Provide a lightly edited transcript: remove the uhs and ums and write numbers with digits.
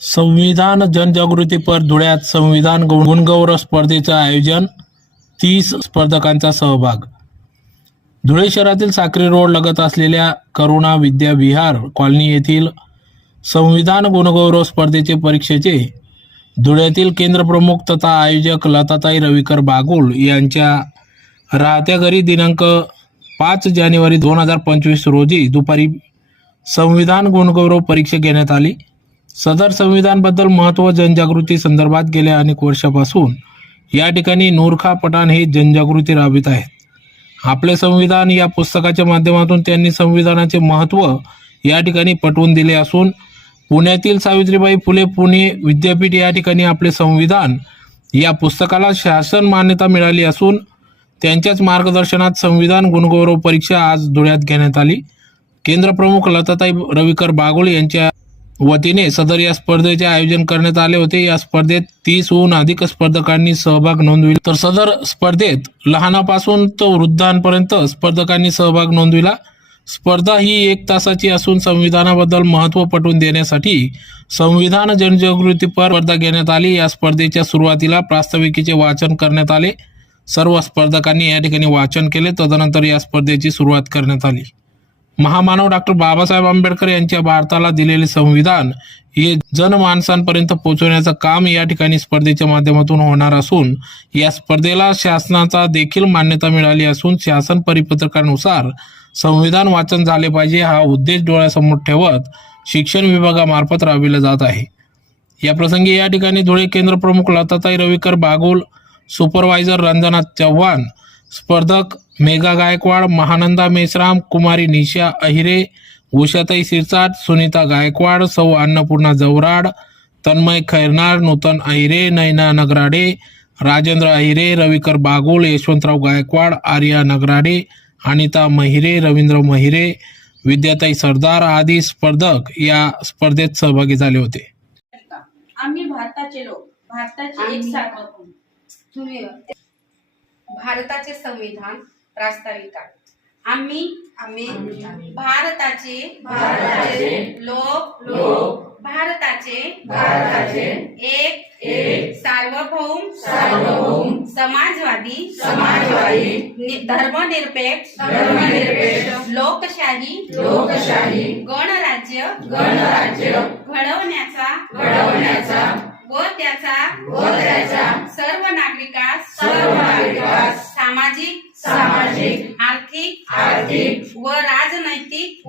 संविधान जनजागृतीपर धुळ्यात संविधान गुणगौरव स्पर्धेचं आयोजन, 30 स्पर्धकांचा सहभाग। धुळे शहरातील साक्री रोड लगत असलेल्या करुणा विद्या विहार कॉलनी येथील संविधान गुणगौरव स्पर्धेचे परीक्षेचे धुळ्यातील केंद्रप्रमुख तथा आयोजक लताताई रविकर बागुल यांच्या राहत्या घरी दिनांक 5 जानेवारी 2025 रोजी दुपारी संविधान गुणगौरव परीक्षा घेण्यात आली। सदर संविधानबद्दल महत्त्व जनजागृती संदर्भात गेल्या अनेक वर्षापासून या ठिकाणी नूरखा पठाण हे जनजागृती राबवित आहेत। आपले संविधान या पुस्तकाच्या माध्यमातून त्यांनी संविधानाचे महत्त्व या ठिकाणी पटवून दिले असून पुण्यातील सावित्रीबाई फुले पुणे विद्यापीठ या ठिकाणी आपले संविधान या पुस्तकाला शासन मान्यता मिळाली असून त्यांच्याच मार्गदर्शनात संविधान गुणगौरव परीक्षा आज धुळ्यात घेण्यात आली। केंद्रप्रमुख लताताई रविकर बागुल यांच्या वतीने सदर या स्पर्धेचे आयोजन करण्यात आले होते। या स्पर्धेत 30हून अधिक स्पर्धकांनी सहभाग नोंदविला, तर सदर स्पर्धेत लहानापासून तर वृद्धांपर्यंत स्पर्धकांनी सहभाग नोंदविला। स्पर्धा ही 1 तासाची असून संविधानाबद्दल महत्त्व पटवून देण्यासाठी संविधान जनजागृतीपर स्पर्धा घेण्यात आली। या स्पर्धेच्या सुरुवातीला प्रास्ताविकेचे वाचन करण्यात आले। सर्व स्पर्धकांनी या ठिकाणी वाचन केले। तदनंतर या स्पर्धेची सुरुवात करण्यात आली। महामानव डॉक्टर बाबासाहेब आंबेडकर यांच्या भारताला दिलेले संविधान हे जनमानसांपर्यंत पोहोचवण्याचं काम या ठिकाणी स्पर्धेच्या माध्यमातून होणार असून या स्पर्धेला शासनाचा देखील मान्यता मिळाली असून शासन परिपत्रकानुसार संविधान वाचन झाले पाहिजे हा उद्देश डोळ्यासमोर ठेवत शिक्षण विभागामार्फत राबविला जात आहे। या प्रसंगी या ठिकाणी धुळे केंद्रप्रमुख लताताई रविकर बागुल, सुपरवायझर रंजना चव्हाण, स्पर्धक मेघा गायकवाड, महानंदा मेश्राम, कुमारी निशा अहिरे, उषाताई सिरसाट, सुनीता गायकवाड, सौ अन्नपूर्णा जवराड, तन्मय खैरनार, नूतन अहिरे, नैना नगराडे, राजेंद्र अहिरे, रविकर बागुल, यशवंतराव गायकवाड, आर्या नगराडे, अनिता महिरे, रवींद्र महिरे, विद्याताई सरदार आदी स्पर्धक या स्पर्धेत सहभागी झाले होते। आम्ही भारताचे लोक, भारताचे एक सार्वभौम, तुम्ही भारताचे संविधान प्रास्ताविका। आम्ही भारताचे लोक भारताचे एक सार्वभौम समाजवादी धर्मनिरपेक्ष लोकशाही गणराज्य घडवण्याचा व त्याचा सर्व नागरिकास सामाजिक आर्थिक व राजनैतिक